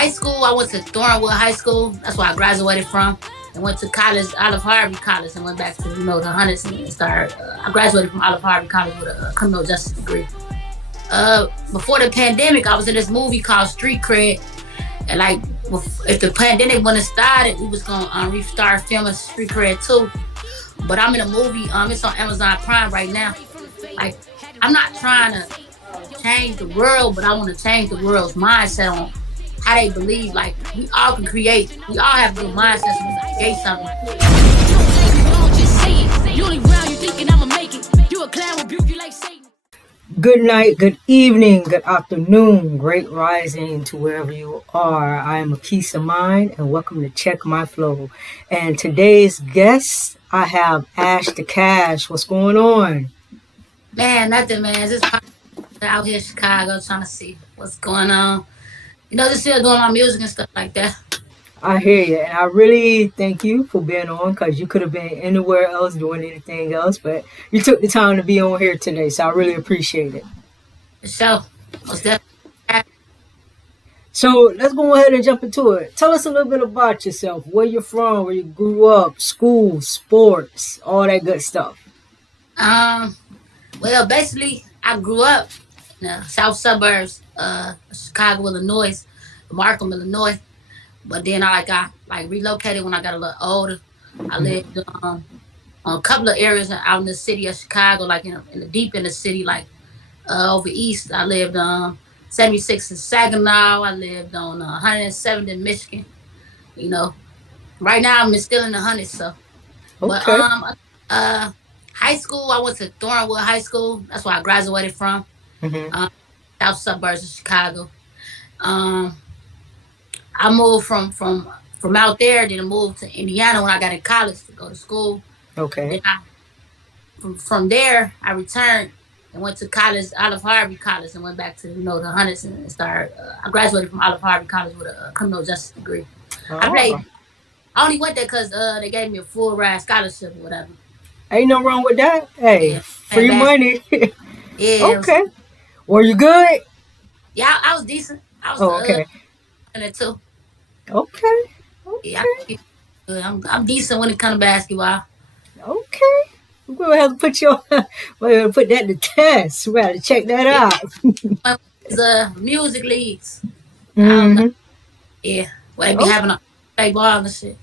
High school, I went to Thornwood High School. That's where I graduated from. And went to college, Olive Harvey College, and went back to the hundreds and started. I graduated from Olive Harvey College with a criminal justice degree. Before the pandemic, I was in this movie called Street Cred, and like if the pandemic wouldn't have started, we was gonna restart filming Street Cred too. But I'm in a movie. It's on Amazon Prime right now. Like I'm not trying to change the world, but I want to change the world's mindset on how they believe. Like we all can create. We all have good mindsets. And we can create something. Good night, good evening, good afternoon, great rising to wherever you are. I am a peace of mind and welcome to Check My Flow. And today's guest, I have Ash Da Kash. What's going on? Man, nothing, man. Just out here in Chicago trying to see what's going on. Just still doing my music and stuff like that. I hear you, and I really thank you for being on because you could have been anywhere else doing anything else, but you took the time to be on here today, so I really appreciate it. For sure. Most definitely. So let's go ahead and jump into it. Tell us a little bit about yourself, where you're from, where you grew up, school, sports, all that good stuff. Well, basically, I grew up in the south suburbs, Chicago, Illinois, Markham, Illinois. But then I relocated when I got a little older. I lived on a couple of areas out in the city of Chicago, like in the deep in the city, like over east. I lived on 76 in Saginaw. I lived on 107th in Michigan. Right now I'm still in the hundreds. So, Okay. But high school, I went to Thornwood High School. That's where I graduated from. South suburbs of Chicago. I moved from out there, then I moved to Indiana when I got in college to go to school. Okay. Then from there, I returned and went to college, Olive Harvey College, and went back to the hundreds and started. I graduated from Olive Harvey College with a criminal justice degree. Oh. I only went there because they gave me a full ride scholarship or whatever. Ain't no wrong with that. Hey, Yeah, free money. Yeah. Okay. Were you good? Yeah, I was decent. I was okay. in it too. Okay. Yeah, I'm decent when it comes to basketball. Okay. We're gonna have to we're gonna put that to test. We gotta check that out. The music leagues. I don't know. Mm-hmm. Yeah, where they be having a play ball and shit.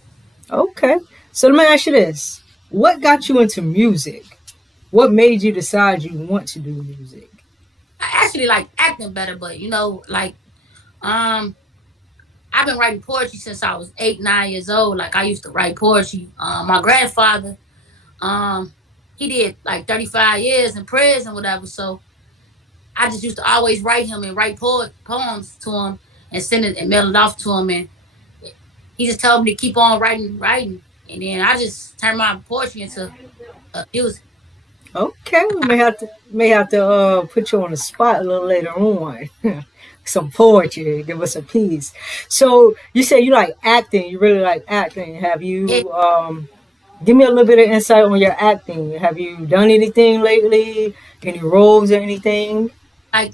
Okay. So let me ask you this: what got you into music? What made you decide you want to do music? I actually like acting better, but I've been writing poetry since I was 8, 9 years old. Like I used to write poetry. My grandfather, he did like 35 years in prison, whatever. So I just used to always write him and write poems to him and send it and mail it off to him. And he just told me to keep on writing. And then I just turned my poetry into music. Okay, we may have to put you on the spot a little later on. Some poetry, give us a piece. So you say you like acting, you really like acting. Have you give me a little bit of insight on your acting? Have you done anything lately? Any roles or anything? Like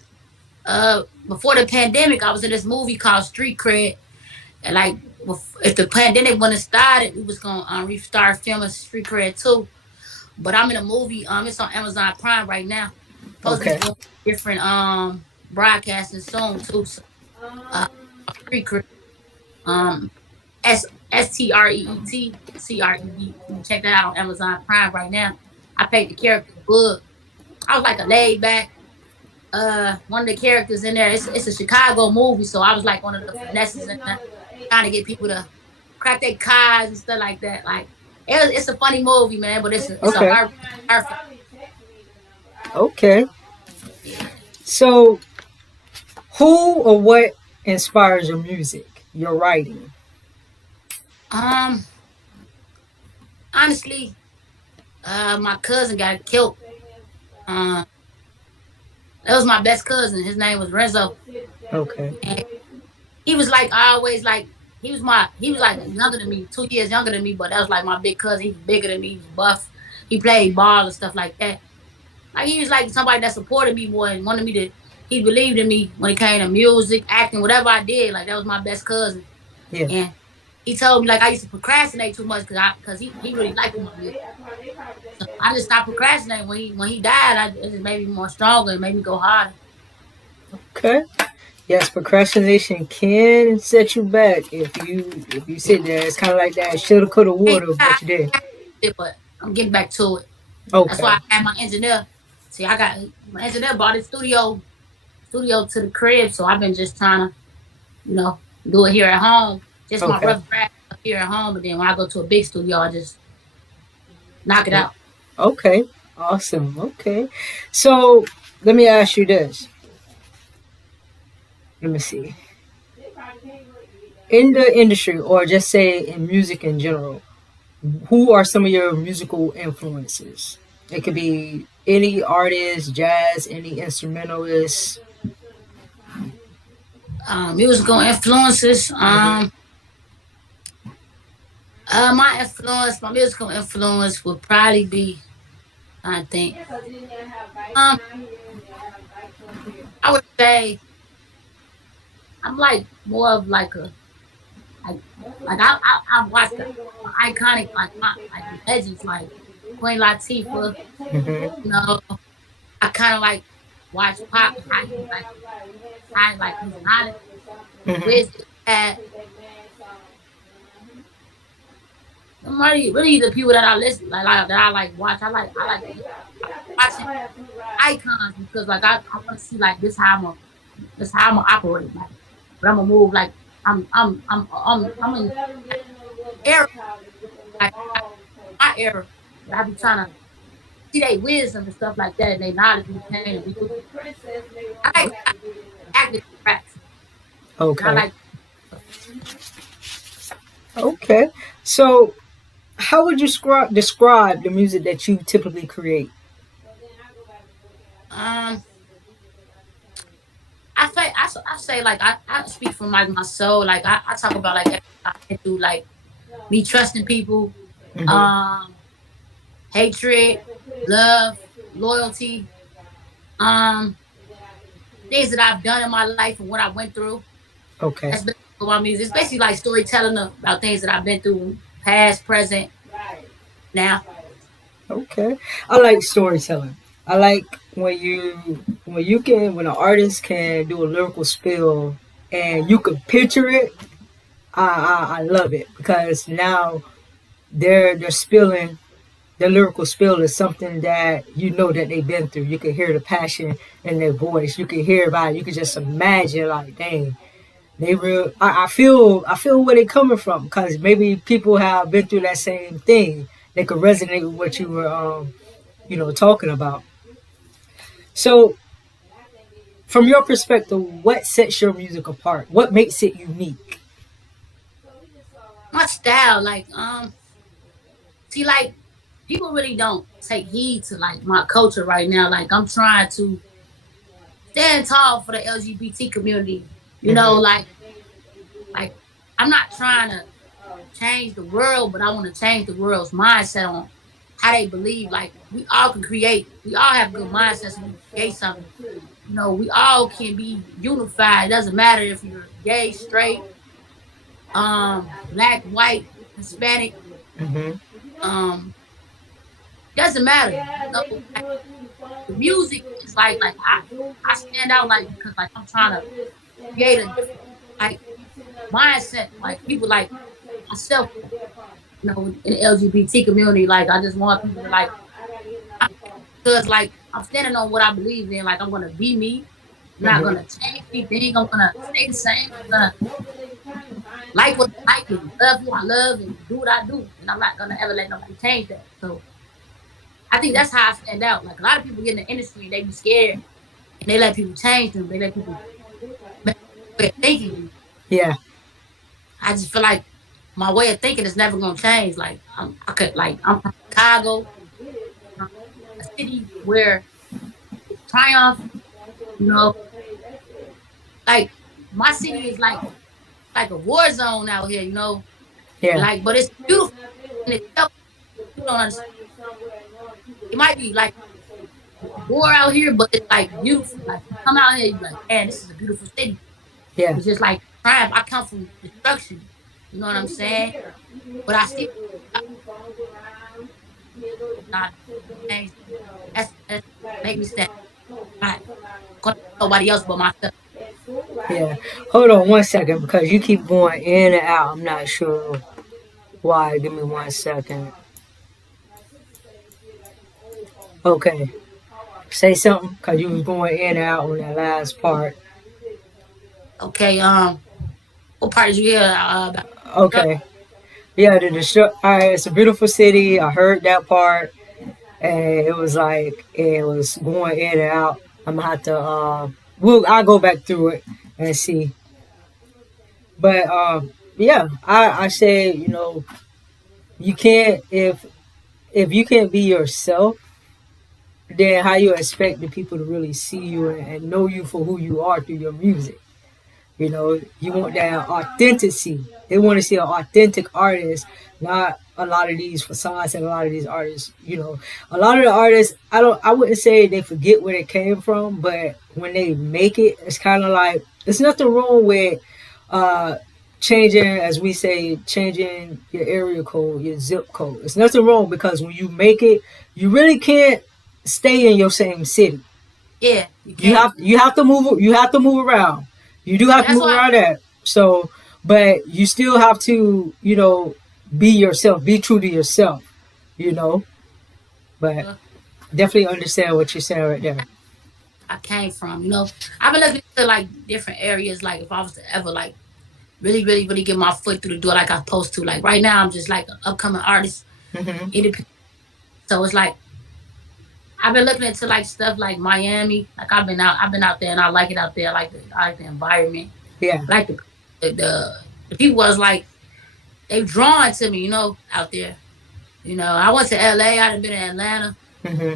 before the pandemic, I was in this movie called Street Cred, and like if the pandemic wouldn't have started, we was gonna restart filming Street Cred too. But I'm in a movie. It's on Amazon Prime right now. Supposed to be doing different broadcasting soon too. So, Street Cred. STREET Check that out on Amazon Prime right now. I played the character Bug. I was like a laid back one of the characters in there. It's a Chicago movie, so I was like one of the finesses in there, trying to get people to crack their cars and stuff like that. Like it's a funny movie, man, but it's a hard. Okay. So who or what inspires your music, your writing? Honestly, my cousin got killed. That was my best cousin. His name was Renzo. Okay. And he was like always like he was like younger than me, 2 years younger than me, but that was like my big cousin. He was bigger than me, he was buff. He played ball and stuff like that. Like he was like somebody that supported me more and wanted me to he believed in me when it came to music, acting, whatever I did. Like that was my best cousin, Yeah. and he told me like I used to procrastinate too much because he really liked my music. So I just stopped procrastinating when he died. It just made me more stronger. It made me go harder. Okay. Yes, procrastination can set you back if you sit there. It's kind of like that shoulda, coulda, Hey, woulda, but you did. but I'm getting back to it. That's Okay. why I had my engineer. See, I got my engineer brought his studio to the crib, so I've been just trying to, do it here at home. Just my Okay. rough draft here at home, and then when I go to a big studio, I just knock it out. Okay. Awesome. Okay. So let me ask you this. Let me see. In the industry, or just say in music in general, who are some of your musical influences? It could be any artist, jazz, any instrumentalist. Musical influences. Hmm. My musical influence would probably be. I think. Um, I would say I'm like more of like a like I've watched the iconic like legends like Queen Latifah. Hmm. You know, I kind of like watch pop and how he like his knowledge, the Hmm. wisdom he had. I'm really the people that I listen that I like watch. I like watching icons because like I want to see like this how I'm gonna operate like, but I'm gonna move like I'm in era like my era. But I be trying to see their wisdom and stuff like that and their knowledge we came and we do. I like acting raps. And I Okay. like Okay. So, how would you describe the music that you typically create? um I say like I speak from like my soul. Like I talk about like everything I went through, like me trusting people, Hmm. um, hatred, love, loyalty, um, things that I've done in my life and what I went through. Okay. That's basically what my music. It's basically like storytelling about things that I've been through, past, present, now. Okay. I like storytelling. I like when an artist can do a lyrical spill and you can picture it. I love it because now they're spilling their lyrical spill is something that you know that they've been through. You can hear the passion in their voice. You can hear about it. You can just imagine like, dang, they real. I feel where they're coming from because maybe people have been through that same thing. They could resonate with what you were talking about. So, from your perspective, what sets your music apart? What makes it unique? My style, like see, like people really don't take heed to like my culture right now. Like I'm trying to stand tall for the LGBT community. You know, Hmm. like I'm not trying to change the world, but I want to change the world's mindset on how they believe. Like we all can create. We all have good mindsets and we can create something. We all can be unified. It doesn't matter if you're gay, straight, black, white, Hispanic. Hmm. Um, doesn't matter. Like, the music is like I stand out like because like I'm trying to create a different like mindset. Like people like myself, in the LGBT community. Like I just want people to like because like I'm standing on what I believe in. Like I'm gonna be me. I'm not Hmm. gonna change anything. I'm gonna stay the same. I'm gonna like what I like and love who I love and do what I do. And I'm not gonna ever let nobody change that. So I think that's how I stand out. Like a lot of people get in the industry and they be scared and they let people change them. They let people make their way of thinking. Yeah. I just feel like my way of thinking is never gonna change. Like I'm from Chicago, a city where triumph, you know, like my city is like a war zone out here, Yeah. like but it's beautiful in itself. You don't understand. It might be like war out here, but it's like beautiful. Like you come out here, you like, man, this is a beautiful city. Yeah. It's just like triumph. I come from destruction. You know what I'm saying? But I still not things that's make me stand. Not gonna nobody else but myself. Yeah. Hold on one second because you keep going in and out. I'm not sure why. Give me 1 second. Okay. Say something because you was going in and out on that last part. Okay, what part did you hear about? Okay. Yeah, all right, it's a beautiful city. I heard that part, and it was like it was going in and out. I'm gonna have to I'll go back through it and see. But yeah, I say, you can't if you can't be yourself, then how you expect the people to really see you and know you for who you are through your music? You want that authenticity. They want to see an authentic artist, not a lot of these facades and a lot of these artists. A lot of the artists, I wouldn't say they forget where they came from, but when they make it, it's kind of like there's nothing wrong with uh, changing, as we say, changing your area code, your zip code. It's nothing wrong because when you make it, you really can't stay in your same city. Yeah, you You can't. have you have to move you have to move around. You do have Yeah, to that's move why. around that. So, but you still have to, be yourself, be true to yourself, you know. But Uh, definitely understand what you're saying right there. I came from. I've been looking into like different areas. Like if I was to ever like really, really, really get my foot through the door like I'm supposed to. Like right now, I'm just like an upcoming artist, Hmm. independent. So it's like I've been looking into like stuff like Miami. Like I've been out there, and I like it out there. I like the environment. Yeah. I like the people was like they drawn to me. Out there. I went to LA. I done been in Atlanta. Hmm.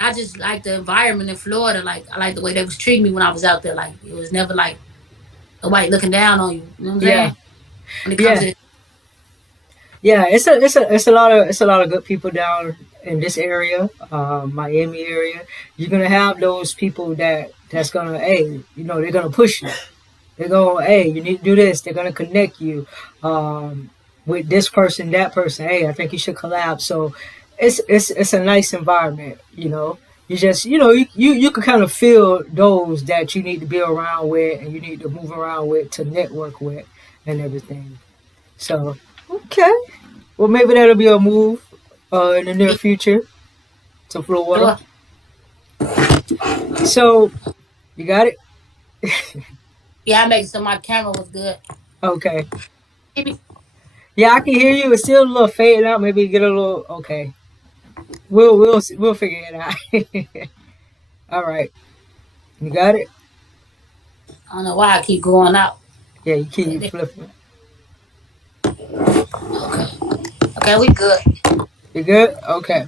I just like the environment in Florida. Like I like the way they was treating me when I was out there. Like it was never like nobody looking down on you. You know what I'm Yeah. saying? When it comes Yeah. to Yeah. It's a lot of good people down in this area, Miami area. You're gonna have those people that's gonna, hey, they're gonna push you. They're going, hey, you need to do this. They're going to connect you with this person, that person. Hey, I think you should collab. So it's a nice environment. You just, you can kind of feel those that you need to be around with and you need to move around with to network with and everything. So, okay. Well, maybe that'll be a move in the near me, future to Florida. sure. So, you got it? Yeah, I make sure my camera was good. Okay. Maybe Yeah, I can hear you. It's still a little fading out. Maybe get a little. Okay. We'll figure it out. All right, you got it. I don't know why I keep going out. Yeah, you Okay, keep flipping. okay, okay, we good. You good? Okay.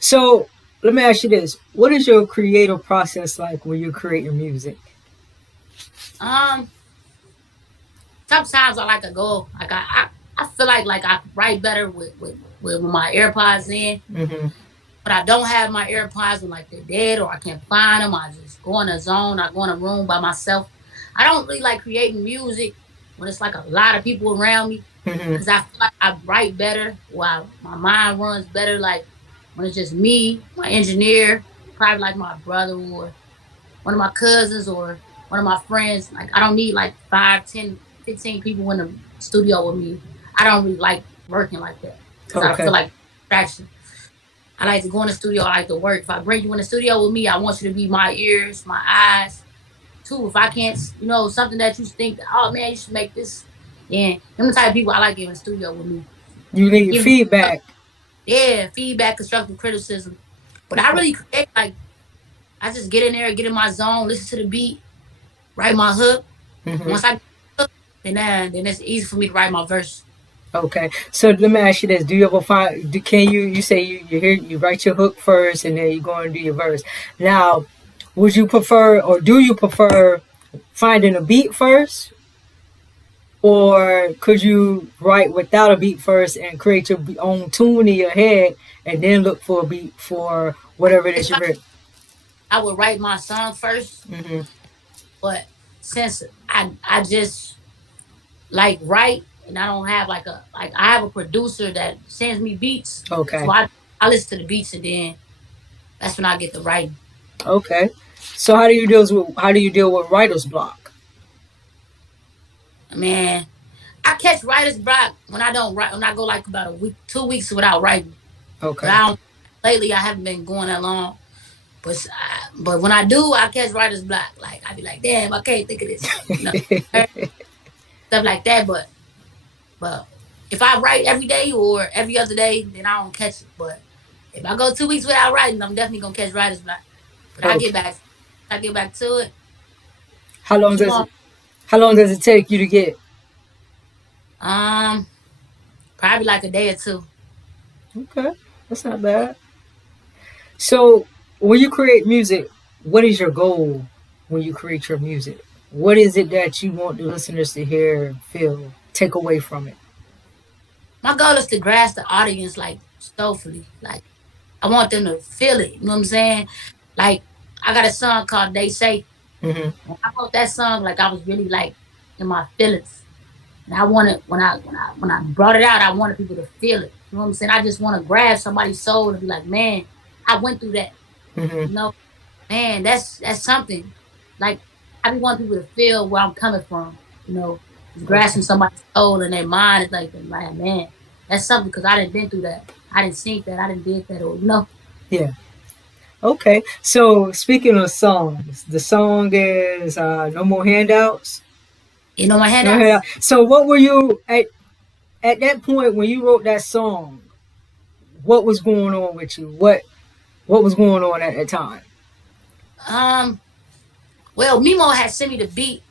So let me ask you this: what is your creative process like when you create your music? Um, Sometimes I like to go. Like I feel like I write better with my AirPods in. Hmm. But I don't have my AirPods when like they're dead or I can't find them. I just go in a zone. I go in a room by myself. I don't really like creating music when it's like a lot of people around me Hmm. because I feel like I write better while my mind runs better. Like when it's just me, my engineer, probably like my brother or one of my cousins or one of my friends. Like I don't need like 5, 10, 15 people in the studio with me. I don't really like working like that because I feel Okay. like distraction. I like to go in the studio. I like to work. If I bring you in the studio with me, I want you to be my ears, my eyes, too. If I can't, something that you think, oh man, you should make this. Then them the type of people I like in the studio with me. You need Give me, feedback. yeah, feedback, constructive criticism. But I really create like I just get in there, get in my zone, listen to the beat, write my hook. And Hmm. once I get the hook, then it's easy for me to write my verse. Okay. So let me ask you this: do you ever find? Can you say you write your hook first and then you go and do your verse? Now, would you prefer or do you prefer finding a beat first, or could you write without a beat first and create your own tune in your head and then look for a beat for whatever it is It's you like written? I would write my song first, Hmm. but since I just like write and I don't have like I have a producer that sends me beats, so Okay. I listen to the beats and then that's when I get the writing. Okay. So how do you deal with writer's block? Man, I catch writer's block when I don't write when I go like about a week, 2 weeks without writing. But Okay. I don't lately. I haven't been going that long. But when I do, I catch writer's block. Like I be like, damn, I can't think of this. Stuff like that. But if I write every day or every other day, then I don't catch it. But if I go 2 weeks without writing, I'm definitely gonna catch writer's block. But Okay. I get back to it. How long Keep does on. it how long does it take you to get? Um, Probably like a day or two. Okay. That's not bad. So when you create music, what is your goal when you create your music? What is it that you want the listeners to hear, feel, take away from it? My goal is to grasp the audience like soulfully. Like I want them to feel it. You know what I'm saying? Like I got a song called "They Say." Hmm. When I wrote that song, like I was really like in my feelings. And I wanted when I brought it out, I wanted people to feel it. You know what I'm saying? I just want to grab somebody's soul and be like, man, I went through that. Hmm. You know, man, that's something. Like I be wanting people to feel where I'm coming from. You know, just Okay. grasping somebody's soul and their mind. It's like, man, that's something because I didn't been through that. I didn't see that. I didn't did that. Or Yeah. Okay. So speaking of songs, the song is "No More Handouts." my No handout. handouts. So what were you at that point when you wrote that song? What was going on with you? What was going on at that time? Um, well, Mimo had sent me the beat,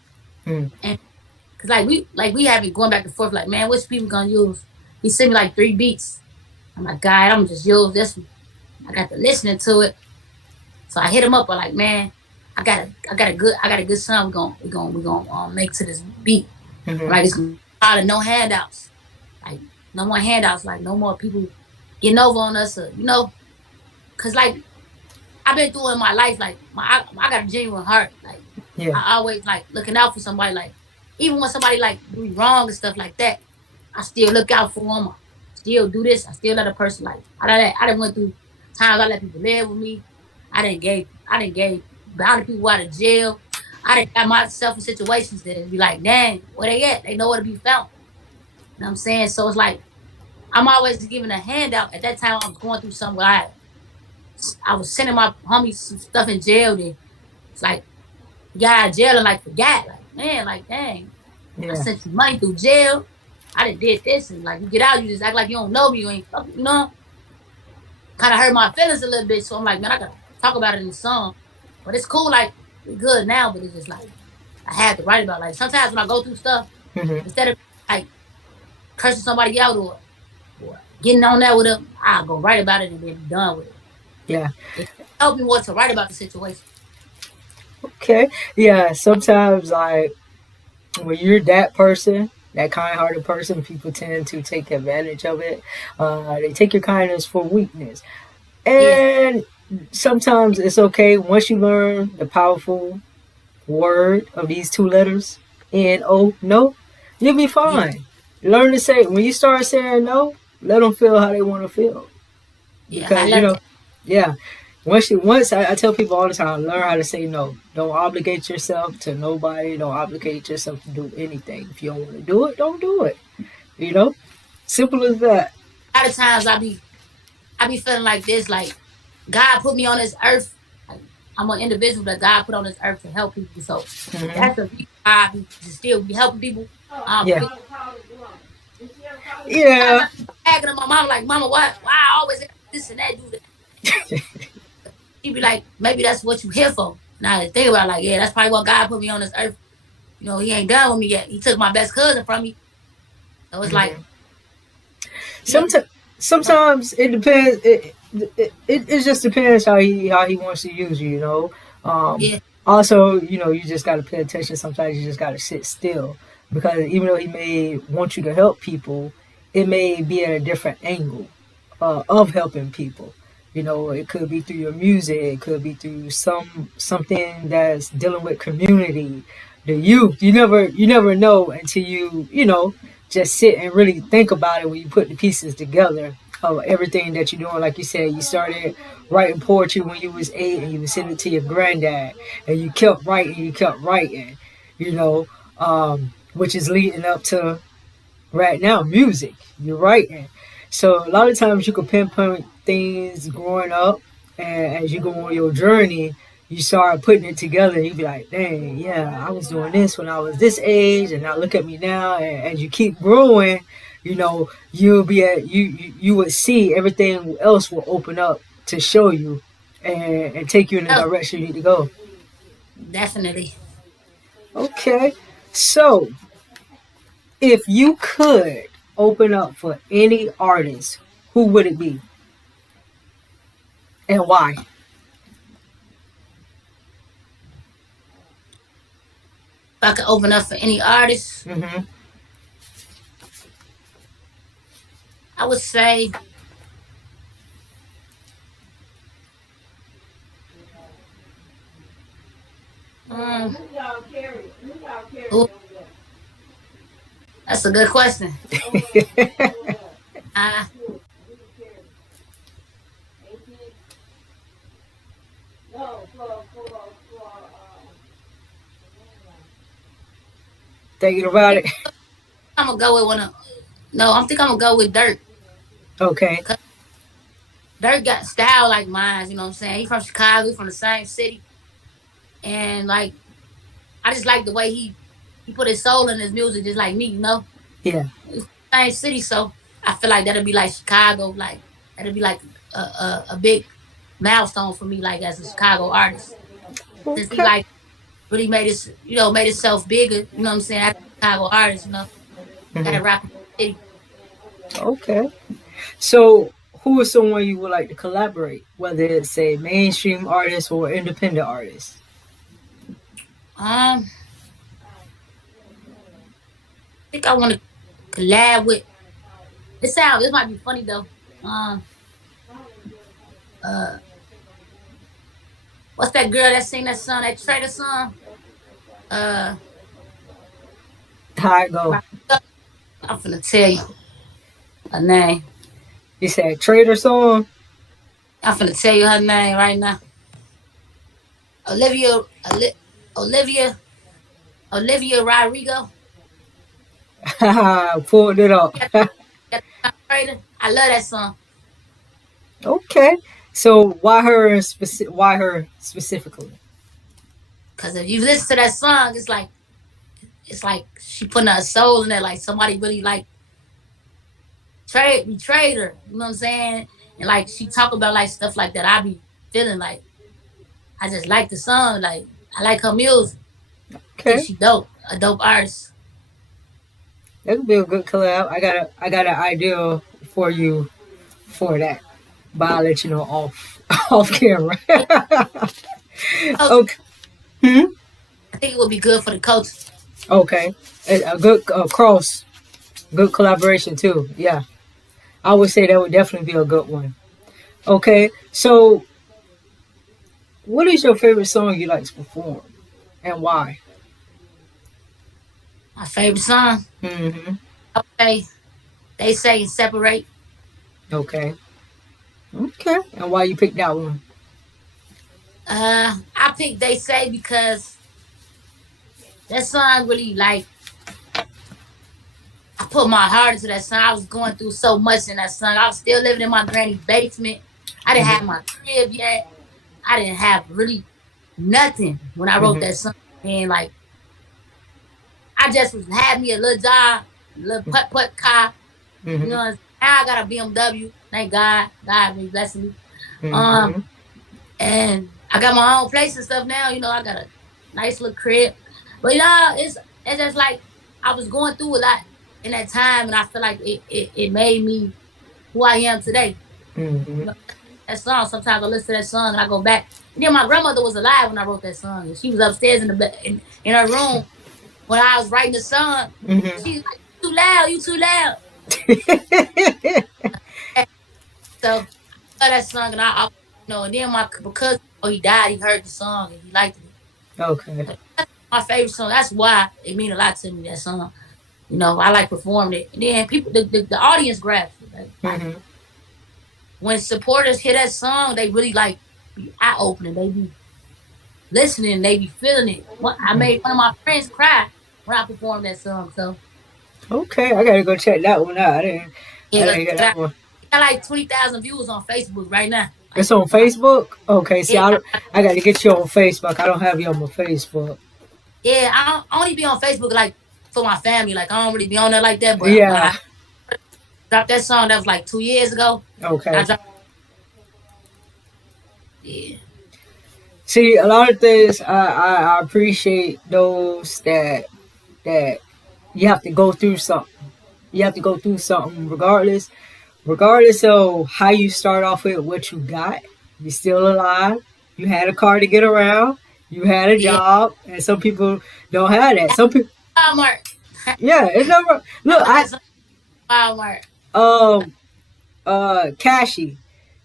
Mm. and cause like we have been going back and forth. Like, man, which beat we gonna use? He sent me like 3 beats. I'm like, God, I'm just use this one. I got to listening to it, so I hit him up. I'm like, man, I got a good song. We gonna make to this beat. I'm Hmm. like, it's out of no handouts. Like, no more handouts. Like, no more people getting over on us. Cause like I've been through in my life, like I got a genuine heart. Like Yeah. I always like looking out for somebody. Like even when somebody like do me wrong and stuff like that, I still look out for them. I still do this. I still let a person like I done went through times I let people live with me. I didn't gave bounded people out of jail. I didn't got myself in situations that be like, dang, where they at? They know where to be found. You know what I'm saying? So it's like I'm always giving a handout. At that time, I was going through something where I was sending my homies some stuff in jail. Then it's like you got out of jail and like forgot. Like man, like dang, I Yeah. sent you money through jail. I done did this and like you get out, you just act like you don't know me. You ain't fucking, kind of hurt my feelings a little bit. So I'm like, man, I gotta talk about it in the song. But it's cool. Like we good now, but it's just like I had to write about. Like sometimes when I go through stuff, Hmm. instead of like cursing somebody out or getting on that with them, I'll go write about it and then be done with it. Yeah. It helped me what to write about the situation. Okay. Yeah. Sometimes, like, when you're that person, that kind-hearted person, people tend to take advantage of it. They take your kindness for weakness, Yeah, and sometimes it's okay once you learn the powerful word of these two letters, N-O, no, you'll be yeah, fine. Learn to say when you start saying no, let them feel how they want to feel, yeah. I because learned that. yeah, I tell people all the time, learn how to say no. Don't obligate yourself to nobody. Don't obligate yourself to do anything. If you don't want to do it, don't do it. You know, simple as that. A lot of times I be feeling like this, like God put me on this earth. Like I'm an individual that God put on this earth to help people. So Hmm. that's the reason why I be just still be helping people. Yeah, Because sometimes yeah, I be nagging at my mom like, Mama, why I always have this and that, do that. She be like, maybe that's what you here for. And I think about it, like, yeah, that's probably what God put me on this earth. He ain't done with me yet. He took my best cousin from me. So it's like, hmm. yeah, Sometimes, sometimes it depends. It just depends how he wants to use you. Um, yeah, Also, you just got to pay attention. Sometimes you just got to sit still, because even though he may want you to help people, it may be at a different angle of helping people. It could be through your music, it could be through something that's dealing with community, the youth. You never know until just sit and really think about it when you put the pieces together of everything that you're doing. Like you said, you started writing poetry when you was 8 and you would send it to your granddad, and you kept writing, you know, which is leading up to right now music. You're writing. So a lot of times you can pinpoint things growing up, and as you go on your journey, you start putting it together. And you be like, "Dang, yeah, I was doing this when I was this age, and now look at me now." And as you keep growing, you would see everything else will open up to show you, and take you in the Oh, direction you need to go. definitely. Okay, so if you could open up for any artist, who would it be and why? If I could open up for any artist, Mm-hmm. I would say, um, ooh, that's a good question. Uh, Thinking I about think it. I'm gonna go with one of. No, I think I'm gonna go with Dirt. Okay. 'Cause Dirt got style like mine. You know what I'm saying? He from Chicago, he from the same city, and like I just like the way he put his soul in his music, just like me. Yeah. It's the same city, so I feel like that'll be like Chicago. Like that'll be like a big milestone for me, like as a Chicago artist, since he Okay. like really made himself bigger. You know what I'm saying? As a Chicago artist, gotta Hmm. rock with the city. Okay. So, who is someone you would like to collaborate, whether it's a mainstream artist or independent artist? I think I want to collab with. This might be funny though. Uh, what's that girl that sing that song, that Trader song? Uh, How it go? I'm finna tell you her name. You said Trader song. I'm finna tell you her name right now. Olivia, Olivia, Olivia Rodrigo. Pulled it up. Trader. I love that song Okay. So why her specifically? because if you listen to that song, it's like she putting her soul in there. Like somebody really like betrayed her. You know what I'm saying? And like she talk about like stuff like that. I be feeling like I just like the song. Like I like her music. I think Okay. she dope. A dope artist. That could be a good collab. I got an idea for you for that. But I'll let you know off off camera. Okay. Hmm? I think it would be good for the culture. Okay. A good good collaboration too. Yeah. I would say that would definitely be a good one. Okay. So what is your favorite song you like to perform and why? My favorite song. Hmm. I would say they say separate. Okay. Okay. And why you picked that one? I picked they say because that song really like I put my heart into that song. I was going through so much in that song. I was still living in my granny's basement. I didn't have Hmm. my crib yet. I didn't have really nothing when I wrote Hmm. that song. And like I just was had me a little job, a little putt car. You Hmm. know, now I got a BMW. Thank God. God been blessing me. Um, Hmm. and I got my own place and stuff now. I got a nice little crib. But it's just like I was going through a lot in that time, and I feel like it made me who I am today. You Hmm. know, that song. Sometimes I listen to that song and I go back. And then my grandmother was alive when I wrote that song, and she was upstairs in her room when I was writing the song. Hmm. She's like, "You too loud, you too loud." So love that song, and and then because he died, he heard the song and he liked it. Okay. But that's my favorite song. That's why it mean a lot to me. That song, I like performing it, and then people, the audience grabs it. Like Hmm. when supporters hear that song, they really like be eye opening. They be listening. They be feeling it. I made one of my friends cry when I performed that song. So Okay, I gotta go check that one out. I yeah, didn't get that one. it got like 20,000 views on Facebook right now. It's Like on Facebook. Okay, see, yeah, I got to get you on Facebook. I don't have you on my Facebook. yeah. I only be on Facebook like for my family. Like I don't really be on there like that. But when Yeah. I dropped that song, that was like 2 years ago. I Okay. dropped yeah, See, a lot of things I appreciate those that you have to go through something. You have to go through something regardless of how you start off with what you got. You're still alive. You had a car to get around. You had a yeah. job, and some people don't have that. Some people, Walmart. yeah, it never. I Look, put that song in Walmart. um Cashy.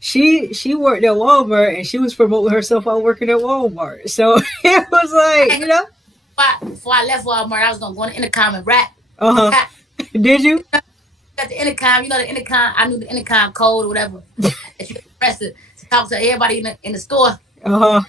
She worked at Walmart and she was promoting herself while working at Walmart. So it was I like, ain't before I left Walmart, I was gonna go in the intercom and rap. uh huh. Did you? Got the intercom, the intercom. I knew the intercom code or whatever that you press to talk to everybody in the store. Uh huh.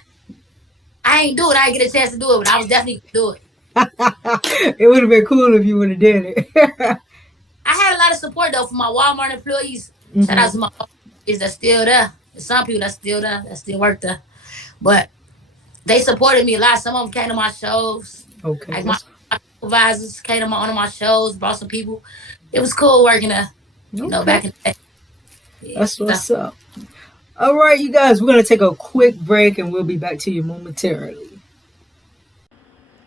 I ain't do it. I didn't get a chance to do it, but I was definitely gonna do it. It would have been cool if you would have did it. I had a lot of support though from my Walmart employees. Shout out Hmm. to my employees that's still there. There's some people that's still there, that still work there. But they supported me a lot. Some of them came to my shows. Okay, Like my supervisors came to one of my shows, brought some people. It was cool working there, okay. back in the day. Yeah. That's what's up. All right, you guys, we're gonna take a quick break and we'll be back to you momentarily.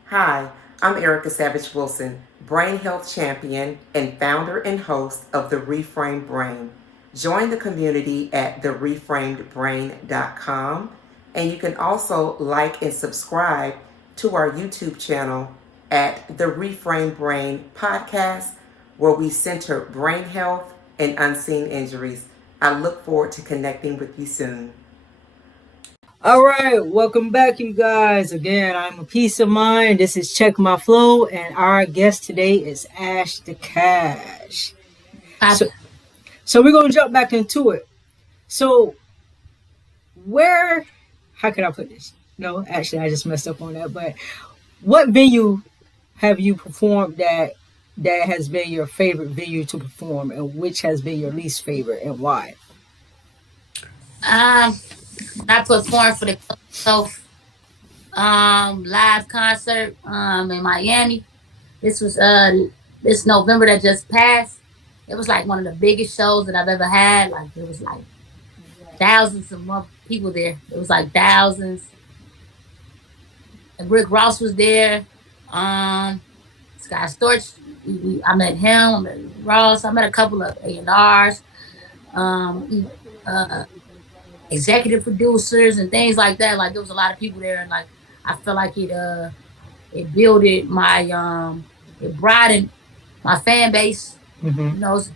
Hi, I'm Erica Savage Wilson, brain health champion and founder and host of The Reframed Brain. Join the community at thereframedbrain.com, and you can also like and subscribe to our YouTube channel at The Reframed Brain Podcast, where we center brain health and unseen injuries. I look forward to connecting with you soon. All right, welcome back, you guys. Again, I'm a Peace of Mind. This is Check My Flow, and our guest today is Ash Da Kash. So, so we're gonna jump back into it. So, where? How can I put this? No, actually, I just messed up on that. But what venue have you performed that has been your favorite venue to perform, and which has been your least favorite, and why? When I performed for the Self live concert in Miami. This was this November that just passed. It was like one of the biggest shows that I've ever had. Like it was like thousands of people there. It was like thousands. And Rick Ross was there. Um, Scott Storch. I met him. I met Ross. I met a couple of A&Rs, uh, executive producers, and things like that. Like there was a lot of people there, and like I felt like it builded it broadened my fan base. Mm-hmm.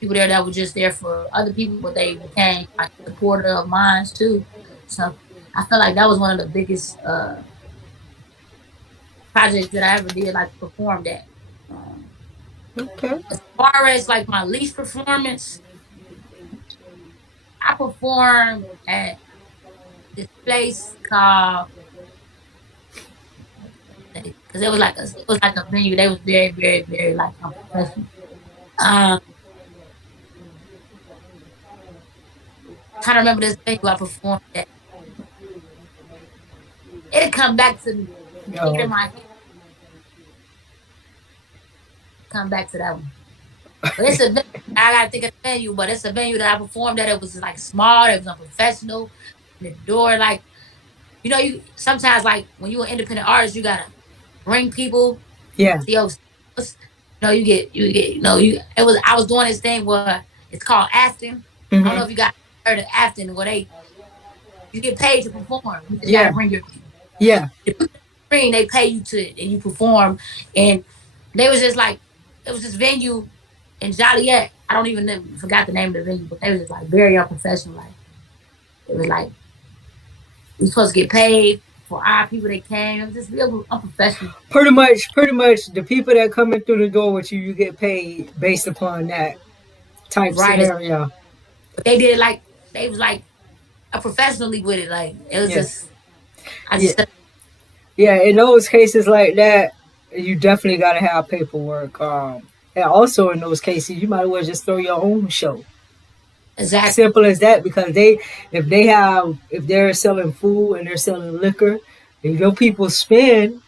People there that were just there for other people, but they became like a supporter of mine too. So I felt like that was one of the biggest projects that I ever did, like performed at. Um, Okay. as far as like my least performance, I performed at this place called because it was like a venue. They was very very very like unprofessional. Um, Trying to remember this venue I performed at. It'll come back to me. Think it in Oh. my head. Come back to that one. But it's a venue. I gotta think of the venue, but it's a venue that I performed at. It was like small. It was unprofessional. The door, like you sometimes like when you're an independent artist, you gotta bring people Yeah. to your. You it was I was doing this thing where it's called acting. I don't know Mm-hmm. if you got heard of acting where you get paid to perform. You just gotta Yeah. bring your Yeah. screen. They pay you to and you perform. And they was just like it was this venue in Joliet. I don't even forgot the name of the venue, but they was just like very unprofessional. Like It was like we supposed to get paid for our people that came. It was just real unprofessional. Pretty much the people that come in through the door with you, you get paid based upon that type Right. scenario. But they did it like they was like professionally with it. Like it was Yeah, just I yeah, just said, yeah. In those cases like that, you definitely got to have paperwork. And also in those cases, you might as well just throw your own show. exactly. Simple as that, because if they're selling food and they're selling liquor, if your people spend,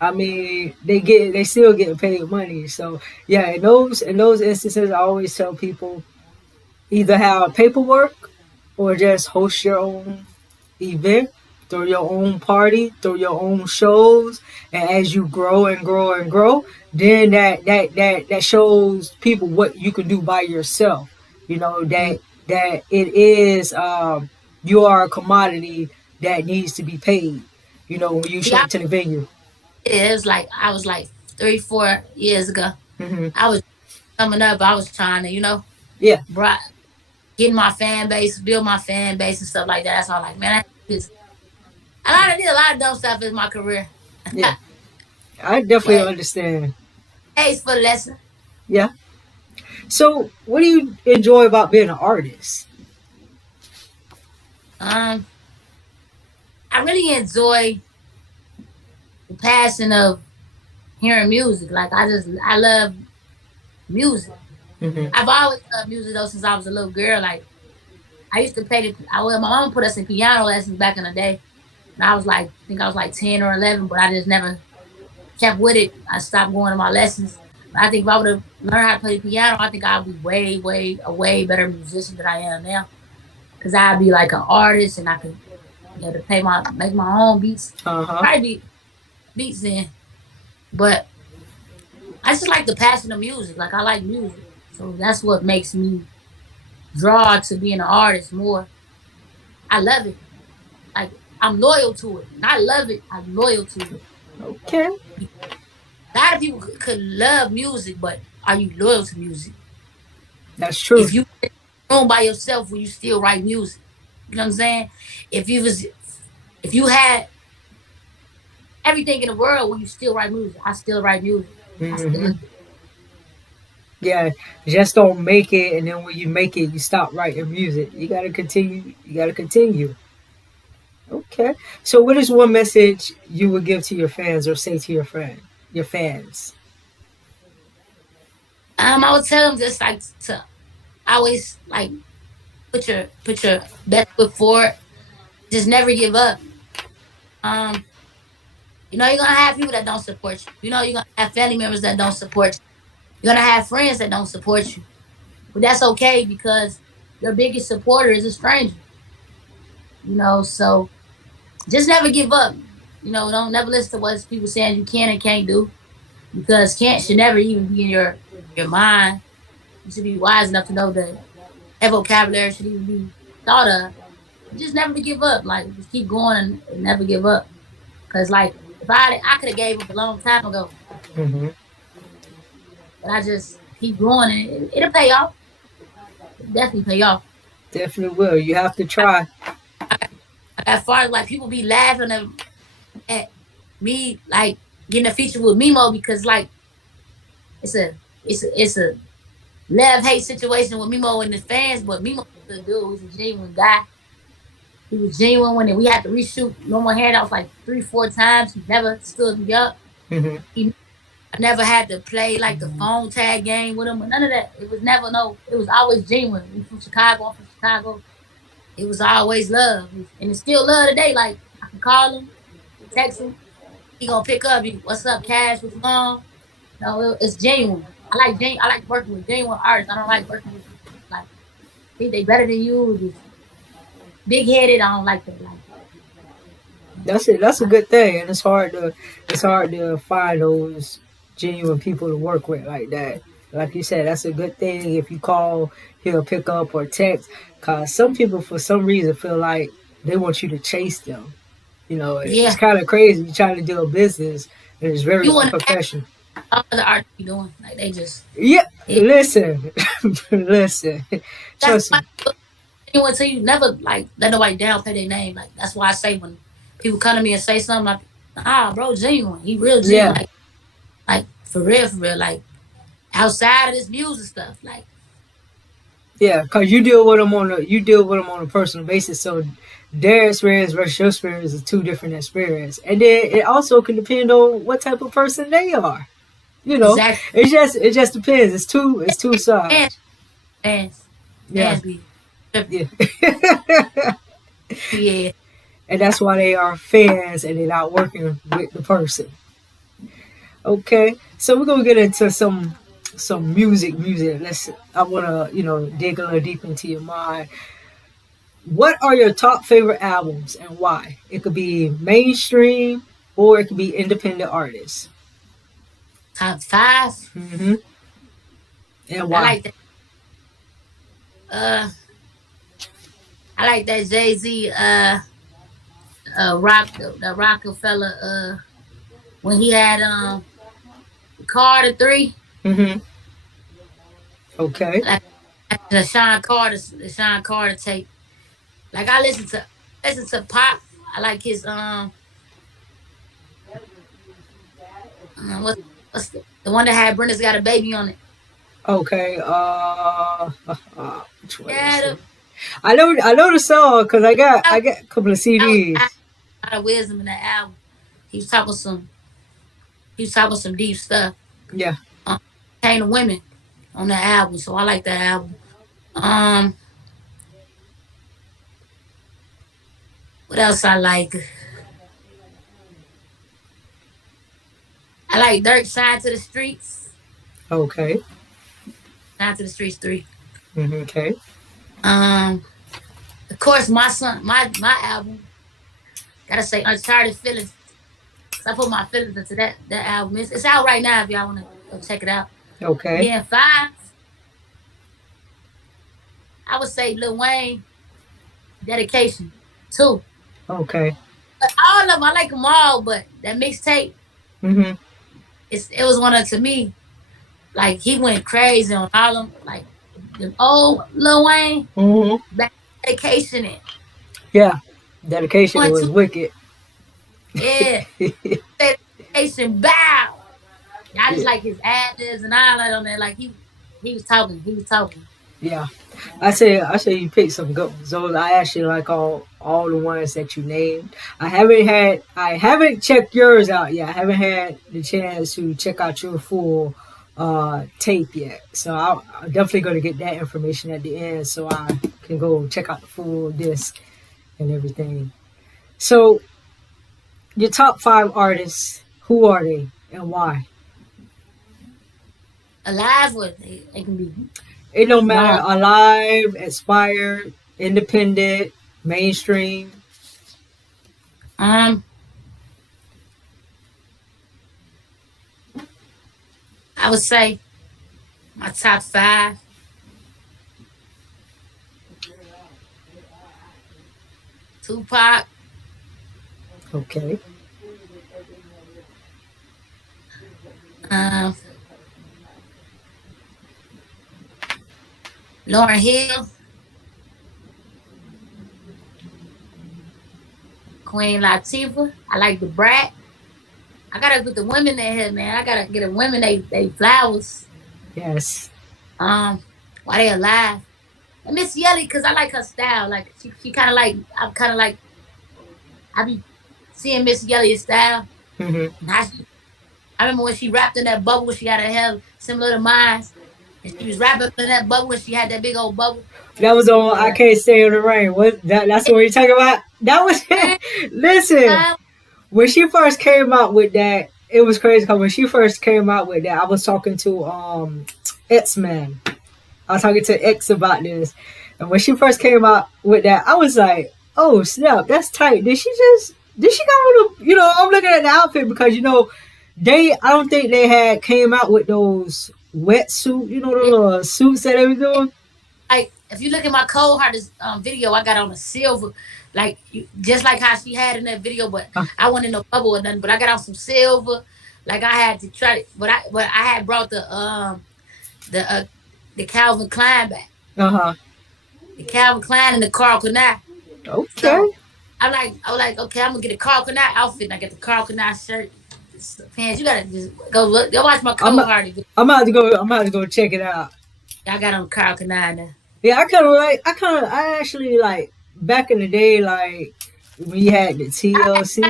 I mean, they still getting paid money. So yeah, in those instances, I always tell people either have paperwork or just host your own event, throw your own party, throw your own shows, and as you grow and grow and grow, then that shows people what you can do by yourself. You know Mm. that it is you are a commodity that needs to be paid. You know when you See, show up to the venue. it was like I was like 3, 4 years ago. Hmm. I was coming up. I was trying to Yeah, brought getting my fan base, build my fan base and stuff like that. That's all like man, I did a lot of dumb stuff in my career. yeah. I definitely But understand. hey, it's for the lesson. Yeah. So, what do you enjoy about being an artist? Um, I really enjoy the passion of hearing music. Like I love music. Hmm. I've always loved music though since I was a little girl. Like I used to play my mom put us in piano lessons back in the day. And I was like, I think I was like 10 or 11, but I just never kept with it. I stopped going to my lessons. But I think if I would have learned how to play the piano, I think I'd be a way better musician than I am now. Cause I'd be like an artist and I could, to make my own beats. Uh huh. Probably be beats then. But I just like the passion of music. Like I like music. So that's what makes me draw to being an artist more. I love it. Like I'm loyal to it. And I love it. I'm loyal to it. Okay, A lot of people could love music, but are you loyal to music? that's true. If you in a room by yourself, will you still write music? You know what I'm saying? If you was, if you had everything in the world, will you still write music? I still write music. I Hmm. still, Yeah, just don't make it, and then when you make it, you stop writing music. You gotta continue. You gotta continue. Okay. So, what is one message you would give to your fans or say to your fans? I would tell them just like to always like put your best foot forward. Just never give up. Um, you're gonna have people that don't support you. You're gonna have family members that don't support you. You're gonna have friends that don't support you. But that's okay because your biggest supporter is a stranger. So just never give up. Don't never listen to what people saying you can and can't do because can't should never even be in your mind. You should be wise enough to know that vocabulary should even be thought of. Just never to give up. Like just keep going and never give up. Cause like if I could have gave up a long time ago, Hmm. but I just keep going and it'll pay off. It'll definitely pay off. Definitely will. You have to try. As far as like people be laughing at me like getting a feature with Mimo because like it's a love hate situation with Mimo and the fans, but Mimo was a dude. He's a genuine guy. He was genuine when we had to reshoot Normal Handouts like 3, 4 times. He never stood me up. Hmm. He I never had to play like the phone tag game with him or none of that. It was never no. It was always genuine. We from Chicago. I'm from Chicago. It was always love, and it's still love today. Like I can call him, text him. He gonna pick up. What's up, Cash? What's wrong? No, it's genuine. I like working with genuine artists. I don't like working with people like think they better than you. Just big headed. I don't like that. Like That's it. That's a good thing, and it's hard to find those genuine people to work with like that. Like you said, that's a good thing. If you call, he'll pick up or text. Cause some people, for some reason, feel like they want you to chase them. It's yeah, kind of crazy. You're trying to do a business, and it's very you want to ask unprofessional. all the artists be doing. Like they just Yeah, yeah. listen, listen. That's Trust why me. Anyone tell you never like let nobody downplay their name. Like that's why I say when people come to me and say something like, "Ah, bro, genuine. He real genuine. Yeah, Like for real, for real. Like outside of this music stuff. Like yeah, because you deal with them on a personal basis. So their experience versus your experience is two different experiences, and then it also can depend on what type of person they are. You know, exactly. it just depends. It's two And sides. fans, Yeah, fans be tripping. yeah. Yeah. And that's why they are fans and they're not working with the person. Okay, so we're gonna get into some music. I wanna dig a little deep into your mind. What are your top favorite albums and why? It could be mainstream or it could be independent artists. Top five. hmm And I why? like that. Uh, I like that Jay Z. The Rockefeller. When he had Carter 3. hmm Okay. Like the Sean Carter tape. Like listen to Pop. I like his what what's the one that had Brenda's Got a Baby on it. Okay. Which one is Yeah, it? I know the song because I got that, I got a couple of that was a CDs. lot of wisdom in that album. He was talking some he was talking some deep stuff. Yeah. Um, came to women on that album, so I like that album. Um, what else I like? I like Dirk Shine to the Streets. Okay. Shine to the Streets 3. Okay. Um, of course, my album. Gotta say Uncharted Feelings. So I put my feelings into that album. It's out right now if y'all wanna go check it out. Okay. Then five, I would say Lil Wayne, Dedication. Two. Okay. But all of them, I like them all, but that mixtape, hmm it was one of to me, like he went crazy on all of them, like the old Lil Wayne, hmm back Dedication and Yeah. Dedication one, two, was wicked. yeah. Dedication bow. I just Yeah. like his ad-libs and all that on there. Like he was talking. He was talking. Yeah. I say you picked some good ones. Those I actually like all the ones that you named. I haven't checked yours out yet. I haven't had the chance to check out your full tape yet. So I'm definitely going to get that information at the end so I can go check out the full disc and everything. So your top five artists, who are they and why? Alive with it can be It don't matter. long. Alive, expired, independent, mainstream. Um, I would say my top five: Tupac, Okay. um, Lauren Hill, Queen Latifah. I like the Brat. I gotta put the women in here, man. I gotta get the women they flowers. Yes. Um, while they alive. And Miss Yelly, cause I like her style. Like she kind of like I'm kind of like I be seeing Miss Yelly's style hmm and how she. I remember when she rapped in that bubble, she had a hair similar to mine, and she was rapping in that bubble when she had that big old bubble. That was on I Yeah. Can't Stay in the Rain. What that's what you're talking about? That was Man, listen, when she first came out with that, it was crazy because when she first came out with that, I was talking to X Man. I was talking to X about this. And when she first came out with that, I was like, oh snap, that's tight. Did she come with a I'm looking at the outfit because I don't think they had came out with those wetsuit, the yeah, little suits that they were doing. like if you look at my cold hardest video, I got on a silver, like just like how she had in that video, but I wasn't in no bubble or nothing. But I got on some silver, like I had to try it, but I had brought the the Calvin Klein back. Uh huh. the Calvin Klein and the Carl Canai. Okay. So I was like, okay, I'm gonna get a Carl Canai outfit, and I get the Carl Canai shirt, the pants. You gotta just go look, go watch my I'm cold hearted. I'm about to go. I'm about to go check it out. I got on Carl Canai now. Yeah, I kind of like. I actually like back in the day, like when you had the TLC.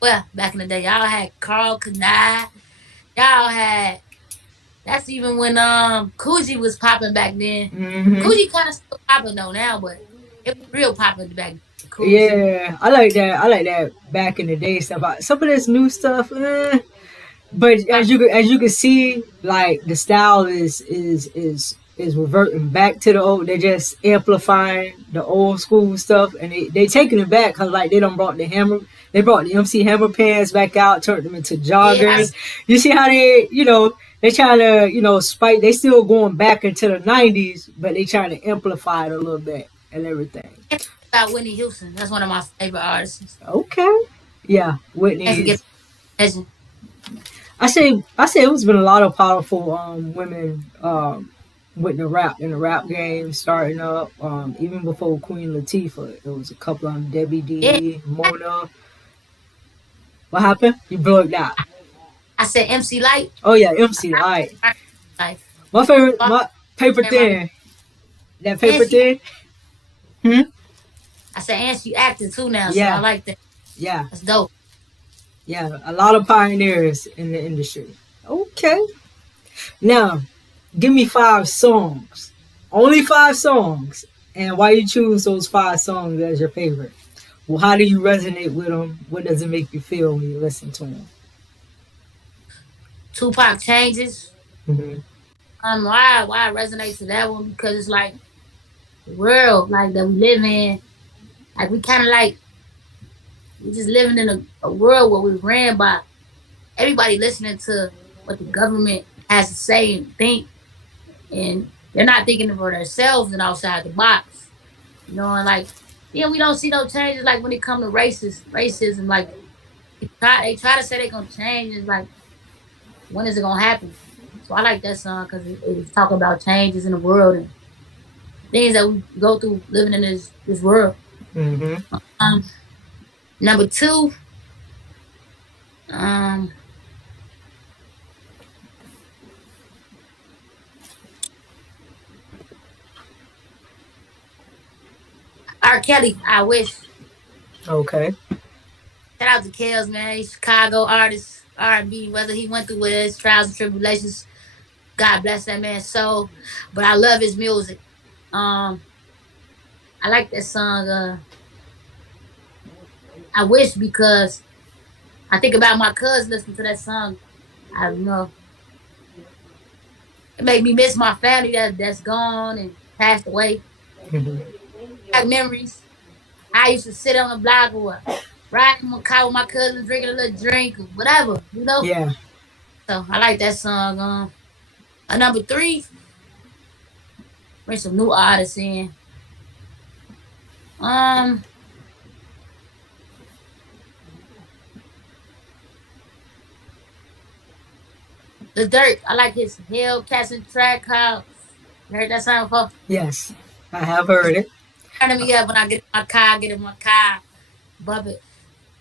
Well, back in the day, y'all had Carl Canai. Y'all had that's even when Coogee was popping back then. Hmm. Coogee kind of still popping though now, but it was real popping back then. Coogee. Yeah, I like that. I like that back in the day stuff. Some of this new stuff, but as you can see, like the style is reverting back to the old. They're just amplifying the old school stuff, and they taking it back because like they don't brought the hammer. They brought the MC Hammer pants back out, turned them into Yeah, I joggers. You see how they trying to spike. They still going back into the '90s, but they trying to amplify it a little bit and everything. about Whitney Houston. That's one of my favorite artists. Okay, yeah, Can't Whitney. forget Legend. I say it's been a lot of powerful women with the rap game starting up. Even before Queen Latifah, there was a couple of them, Debbie Yeah, D, Mona. What happened? You broke out. I said MC Light. Oh yeah, MC Light. Like, My paper thin. That paper and she, thin. Hmm. I said, and she acting too now, so I Yeah, like that. yeah, That's dope. yeah. A lot of pioneers in the industry. Okay. Now, give me 5 songs. Only 5 songs. And why you choose those 5 songs as your favorite? Well, how do you resonate with them? What does it make you feel when you listen to them? Tupac changes. Hmm. Why I resonate to that one because it's like the world like that we live in. Like we kind of like we just living in a world where we ran by everybody listening to what the government has to say and think, and they're not thinking for themselves and outside the box. And like we don't see no changes like when it comes to racism. Like they try to say they're gonna change. It's like when is it gonna happen? So I like that song because it's talking about changes in the world and things that we go through living in this world. Hmm. Um, Number two, um, R. Kelly. I wish. Okay. Shout out to Kels, man. He's a Chicago artist, R&B. Whether he went through with his trials and tribulations, God bless that man's soul. But I love his music. Um, I like that song. I wish because I think about my cousin listening to that song. I know it made me miss my family that's gone and passed away. Hmm. Like memories. I used to sit on the block or ride in my car with my cousin, drinking a little drink or whatever. Yeah. So I like that song. Number three, bring some new artists in. Um, The Dirt. I like his Hellcats track. How you heard that song before? Yes. I have heard it. Turning me up when I get in my car, bump it.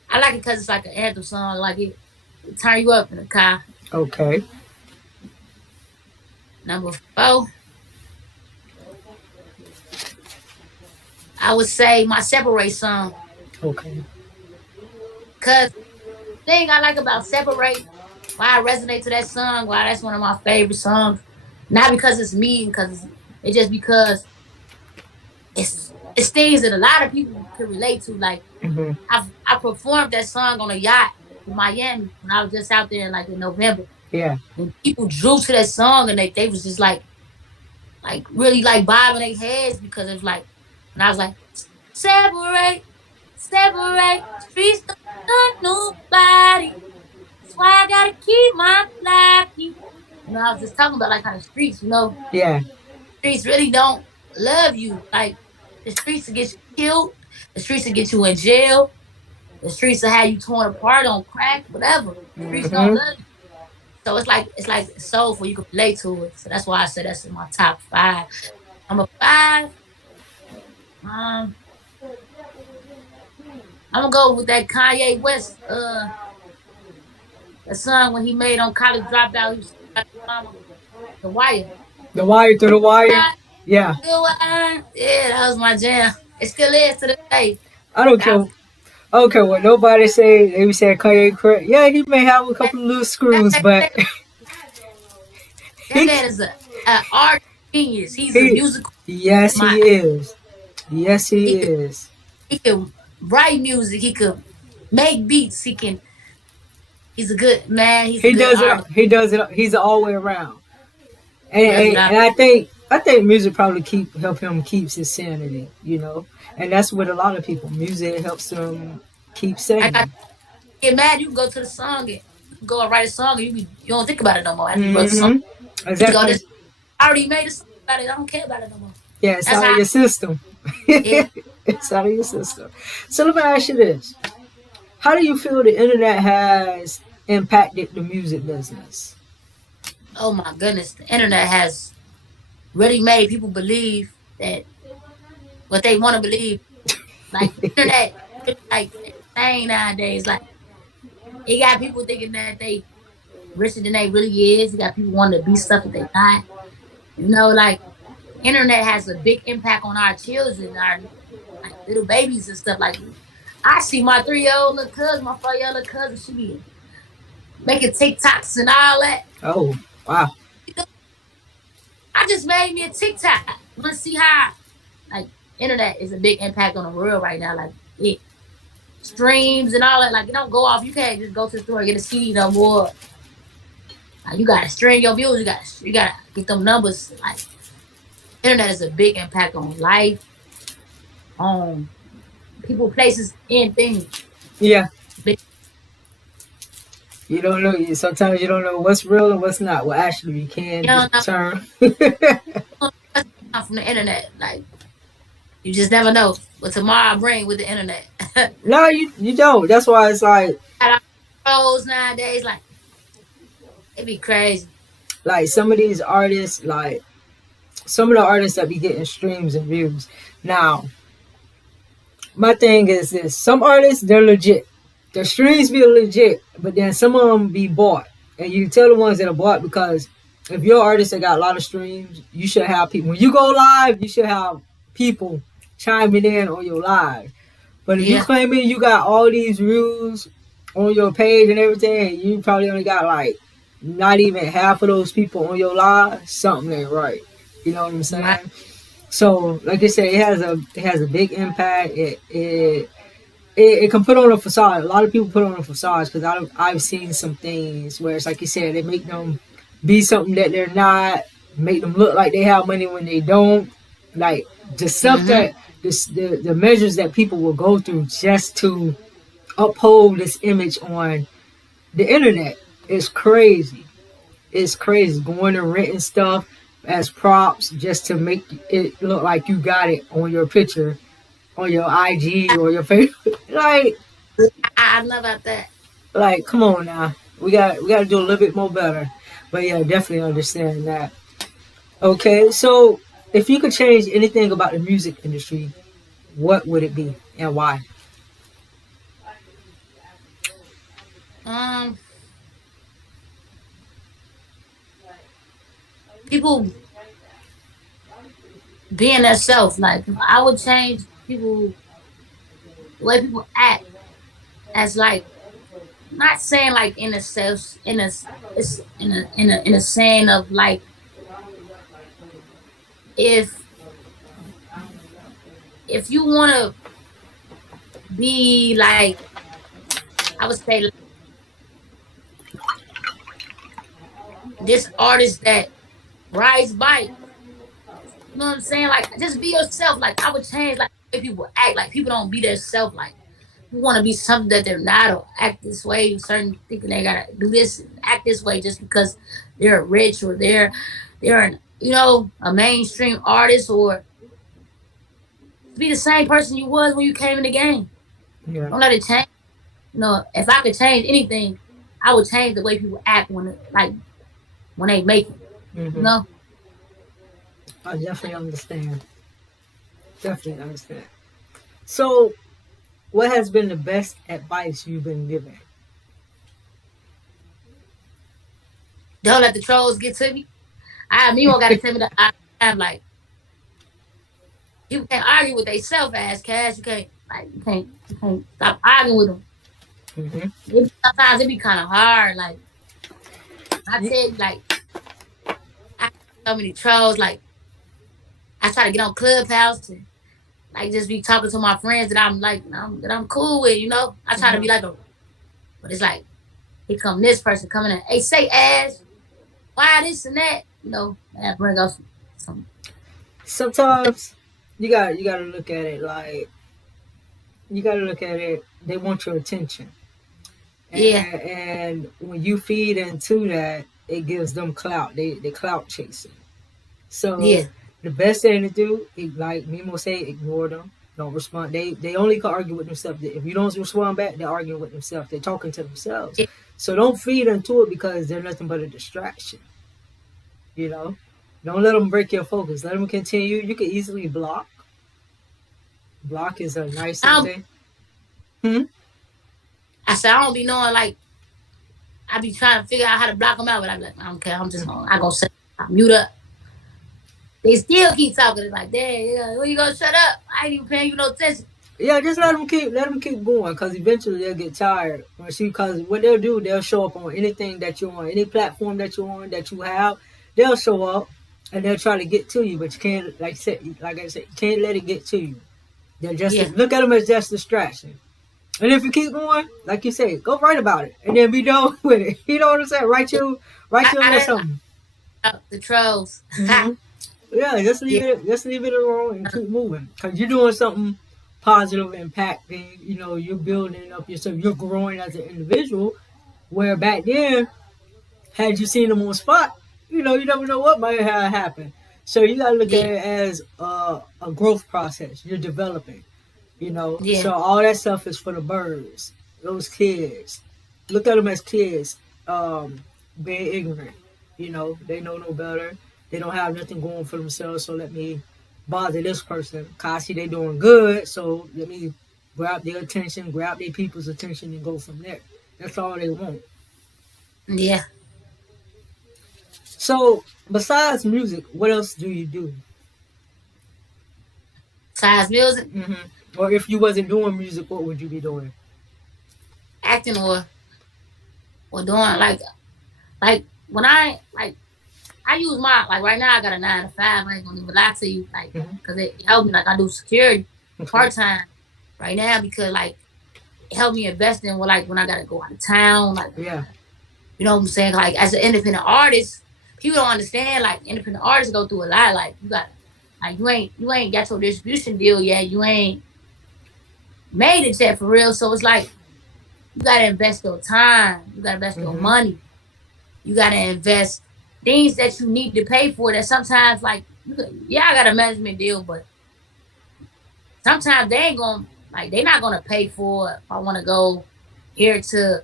I like it because it's like an anthem song. Like it turn you up in the car. Okay. Number four, I would say my Separate song. Okay. Cause thing I like about Separate, why I resonate to that song, why that's one of my favorite songs. Not because it's me, because it's just because it's things that a lot of people can relate to. Like Hmm. I performed that song on a yacht in Miami when I was just out there like in November. Yeah. And people drew to that song and they was just like really like bobbing their heads because it was like and I was like, separate, separate, streets don't know nobody. That's why I gotta keep my blackie. I was just talking about like how the Yeah. streets really don't love you. Like the streets will get you killed, the streets will get you in jail, the streets will have you torn apart on crack, whatever. The streets don't Hmm. love you. So it's like soulful. You can relate to it. So that's why I said that's in my top five. Number five, Um, I'm gonna go with that Kanye West, the song when he made on College Dropout. He was about his mama, The Wire. The wire through the wire. Ah, Yeah, the Wire. Yeah, that was my jam. It still is to this day. I don't That, care. I don't care what nobody say. They be saying Kanye correct. Yeah, he may have a couple of loose screws, but that, that he man is a art genius. He's a he musical. yes he My is. Yes he he could is. he can write music. He could make beats. He can. He's a good man. He's a He good does it. artist. He does it. He's all the way around. And, That's what and, I. and I think music probably help him keeps his sanity. And that's what a lot of people. Music helps them keep I got sane. get mad. You can go to the song and you can go and write a song and you don't think about it no more after you wrote the song. Mm-hmm. You go Exactly. this. I already made a song about it. I don't care about it no more. Yeah, it's That's out of how. your system. Yeah. It's out of your system. So let me ask you this: how do you feel the internet has impacted the music business? Oh my goodness, the internet has really made people believe that what they want to believe. Like the internet, is like insane nowadays. Like it got people thinking that they richer than they really is. You got people wanting to be stuff that they not. Like internet has a big impact on our children, our like little babies and stuff. Like I see my 3-year old little cousin, my 4-year old little cousin, she be making TikToks and all that. Oh, wow. You know, I just made me a TikTok. Want to see how like internet is a big impact on the world right now. Like it streams and all that. Like it don't go off. You can't just go to the store and get a CD no more. Like, you gotta stream your views. You gotta get them numbers. Like internet is a big impact on life, on people, places, and things. Yeah, Big, you don't know. Sometimes you don't know what's real and what's not. Well, actually, you can you don't know determine. what's from the internet. Like you just never know what tomorrow bring with the internet. No, you don't. That's why it's Pros nowadays, like it be crazy. like some of these artists, like some of the artists that be getting streams and views. Now, my thing is this: some artists they're legit. Their streams be legit, but then some of them be bought, and you tell the ones that are bought because if you're an artist that got a lot of streams, you should have people. When you go live, you should have people chiming in on your live. But if you Yeah, claiming you got all these views on your page and everything, and you probably only got like not even half of those people on your live, something ain't right. You know what I'm right. saying? So, like I said, it has a big impact. It can put on a facade. A lot of people put on a facade because I've seen some things where it's like you said, they make them be something that they're not, make them look like they have money when they don't. Like the stuff Mm-hmm. that the measures that people will go through just to uphold this image on the internet is crazy. It's crazy going and renting stuff as props just to make it look like you got it on your picture, on your IG or your Facebook. I know about that. Come on now. We got to do a little bit more better. But yeah, definitely understand that. Okay, so if you could change anything about the music industry, what would it be and why? Um, people being themselves. Like I would change people the way people act as like not saying like in a self in a it's in a saying of like if if you want to be like I would say like, this artist that rides bike. You know what I'm saying? Like just be yourself. Like I would change like the way people act. Like people don't be their self. Like you want to be something that they're not or act this way. Certain thinking they gotta do this and act this way just because they're rich or they're an a mainstream artist or be the same person you was when you came in the game. Yeah. Don't let it change. If I could change anything, I would change the way people act when they make it. You Hmm. know, I definitely understand. Definitely understand. So, what has been the best advice you've been given? Don't let the trolls get to me. Me one gotta tell me that I'm like, you can't argue with they self ass Cash. You can't stop arguing with them. Hmm. Sometimes it be kind of hard. Like I tell you, like I so many trolls. Like I try to get on Clubhouse and like just be talking to my friends that I'm like that I'm cool with. I try to be Hmm. like a, but it's like here come this person coming in. Hey, say Ash, why this and that? That bring up some. Sometimes you gotta look at it like you gotta look at it. They want your attention, Yeah, and when you feed into that, it gives them clout. They clout chasing. yeah, So the best thing to do, like Mimo say, ignore them. Don't respond. They only can argue with themselves. If you don't respond back, they're arguing with themselves. They're talking to themselves. yeah. So don't feed into it because they're nothing but a distraction. You know, don't let them break your focus. Let them continue. You can easily block. Block is a nice I don't. thing. Hmm? I said I don't be knowing like I be trying to figure out how to block them out, but I be like, I don't care. I gonna say I mute up. They still keep talking. It's like, damn, yeah, when you gonna shut up? I ain't even paying you no attention. Yeah, just Like, let them keep going because eventually they'll get tired. Because what they'll do, they'll show up on anything that you're on, any platform that you're on that you have. They'll show up and they'll try to get to you, but you can't, like I said, you can't let it get to you. They're just yeah, look at them as just distraction. And if you keep going, like you say, go write about it and then be done with it. You know what I'm saying? yeah. Write I, you a little I done something. the trolls. Hmm. Yeah, Yeah, just leave it alone and keep moving. Cause you're doing something positive, impacting. You're building up yourself. You're growing as an individual. Where back then, had you seen them on spot, you never know what might have happened. So you gotta look at yeah, it as a growth process. You're developing. yeah, So all that stuff is for the birds, those kids. Look at them as kids, being ignorant. They know no better. They don't have nothing going for themselves. So let me bother this person. Cause I see they doing good. So let me grab their attention, grab their people's attention, and go from there. That's all they want. yeah. So besides music, what else do you do? Besides music, Or if you wasn't doing music, what would you be doing? acting or doing like when I use my like right now I got a 9 to 5. I ain't gonna even lie to you, like, Hmm. cause it helped me. Like I do security Okay. part time right now because like it helped me invest in like when I gotta go out of town, like Yeah. you know what I'm saying. Like as an independent artist, people don't understand. Like independent artists go through a lot. Like you got like you ain't got your distribution deal yet. You ain't made it yet for real. So it's like you gotta invest your time. You gotta invest your Hmm. money. You gotta invest things that you need to pay for. That sometimes like yeah, I got a management deal, but sometimes they ain't gonna like they not gonna pay for it. If I want to go here to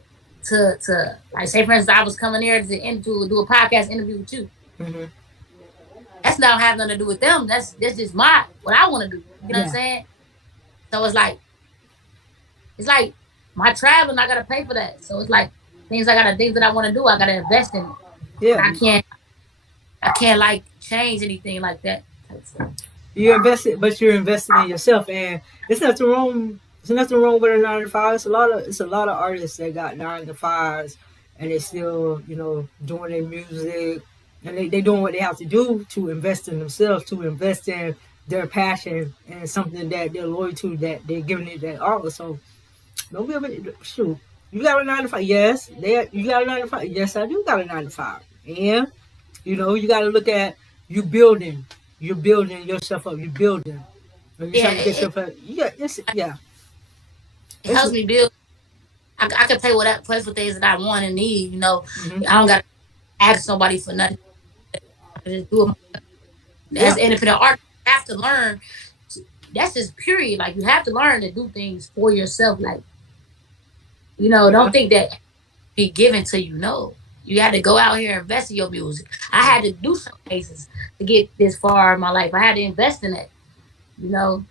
like say for instance I was coming here to do a podcast interview with you. Hmm. That's not have nothing to do with them. That's just my what I want to do. You know what I'm Yeah. saying? So it's like my traveling. I gotta pay for that. So it's like things that I want to do. I gotta invest in it. Yeah. But I can't like change anything like that type stuff. You invested, but you're investing in yourself, and it's nothing wrong. There's nothing wrong with a 9 to 5. It's a lot of artists that got 9 to 5s, and they still, doing their music, and they doing what they have to do to invest in themselves, to invest in their passion and something that they're loyal to, that they're giving it that all. So don't give it. Shoot, you got a 9 to 5. Yes, you got a 9 to 5. Yes, I do got a 9 to 5, and you got to look at you building. You're building yourself up. You're building. When you're Yeah, trying to get yourself up. Yeah, yeah. it It's, helps me build. I can play for things that I want and need. mm-hmm. I don't gotta ask nobody for nothing. I can just do it as Yeah, an independent artist. You have to learn. That's just period. Like you have to learn to do things for yourself. Like don't yeah, think that be given to you. No, you had to go out here and invest in your music. I yeah, had to do some cases to get this far in my life. I had to invest in it. You know,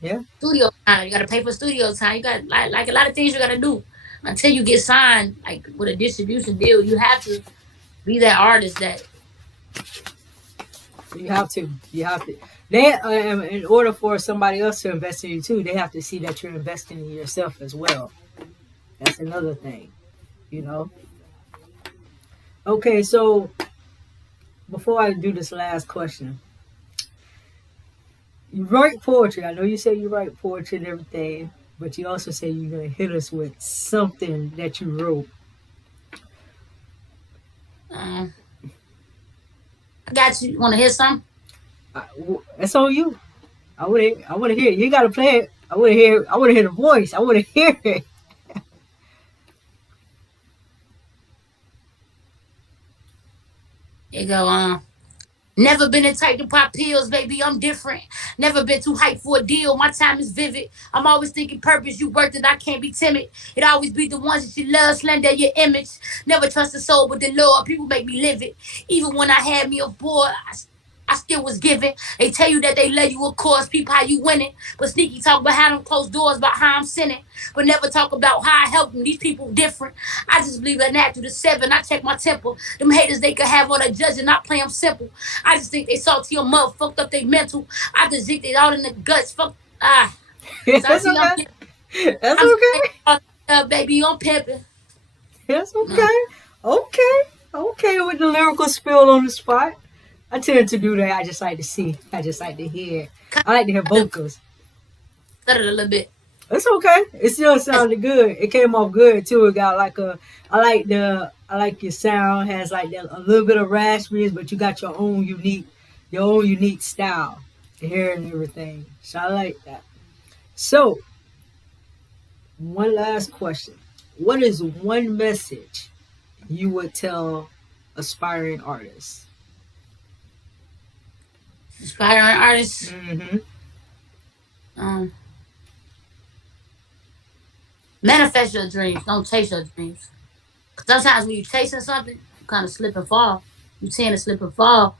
Yeah. studio time. You gotta pay for studio time. You got like a lot of things you gotta do until you get signed, like with a distribution deal. You have to be that artist that You have to. You have to. They in order for somebody else to invest in you too, they have to see that you're investing in yourself as well. That's another thing, you know. Okay, so before I do this last question, you write poetry. I know you say you write poetry and everything, but you also say you're gonna hit us with something that you wrote. um, I got you. Want to hear something? That's on you. I want to hear it. You gotta play it. I want to hear. I want to hear the voice. I want to hear it. It go on. Never been the type to pop pills, baby. I'm different. Never been too hyped for a deal. My time is vivid. I'm always thinking purpose. You worth it. I can't be timid. It always be the ones that you love, slender your image. Never trust a soul, but the Lord, people make me live it. Even when I had me a boy, I still was giving. They tell you that they love you, of course, peep how you winning. But sneaky talk behind them closed doors about how I'm sinning. But never talk about how I help them. These people different. I just believe that natural to seven. I check my temper. Them haters they could have on a judge and not play them simple. I just think they salty or mud, fucked up they mental. I just think they all in the guts. Fuck so I That's see okay. That's I'm okay. baby, I'm pimping. That's Mm. okay. Okay. Okay. With the lyrical spill on the spot. I tend to do that. I just like to see. I just like to hear. Kind I like to hear of vocals. stuttered a little bit. It's okay. It still That's sounded good. It came off good too. It got like a. I like your sound has like a little bit of raspberries, but you got your own unique style, the hair and everything. So I like that. So one last question: what is one message you would tell aspiring artists? inspiring artists. Mm-hmm. Um, manifest your dreams. Don't chase your dreams. 'Cause sometimes when you're chasing something, you kind of slip and fall. You tend to slip and fall.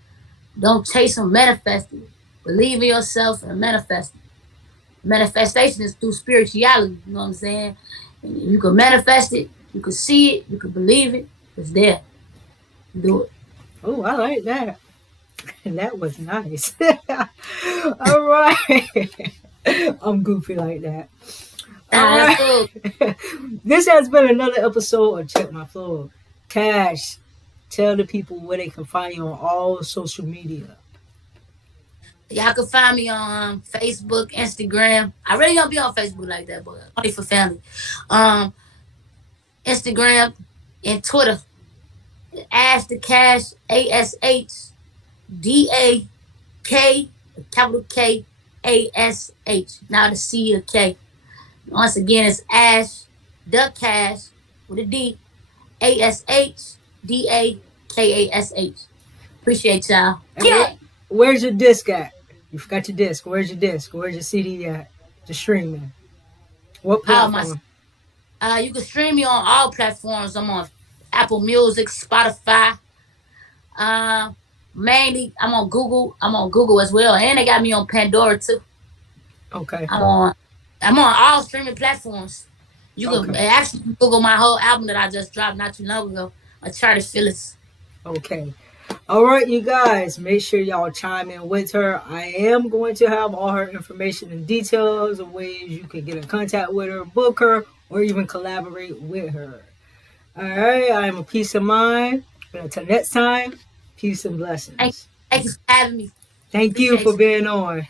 Don't chase them, manifest it. Believe in yourself and manifest it. Manifestation is through spirituality. You know what I'm saying? And you can manifest it, you can see it, you can believe it. It's there. Do it. Oh, I like that. That was nice. All right. I'm goofy like that. All Nah, that's right. cool. This has been another episode of Check My Flow. Cash, tell the people where they can find you on all social media. Y'all can find me on Facebook, Instagram. I really don't be on Facebook like that, but only for family. Um, Instagram and Twitter. Ash Da Kash, ASHDAK, capital KASH. Now the C or K. Once again, it's Ash Da Kash with a D, ASHDAKASH. Appreciate y'all. And Gang. where's your disc at? You forgot your disc. Where's your disc? Where's your CD at? The streaming. What Oh my. platform? You can stream me on all platforms. I'm on Apple Music, Spotify. Uh, mainly I'm on Google. I'm on Google as well, and they got me on Pandora too. Okay. I'm on. I'm on all streaming platforms. You can Okay. actually Google my whole album that I just dropped not too long ago. Uncharted Feelings. Okay. All right, you guys, make sure y'all chime in with her. I am going to have all her information and details of ways you can get in contact with her, book her, or even collaborate with her. All right, I am a peace of mind. And until next time, peace and Thank, blessings. thank you for having me. Thank you Appreciate for you. being on.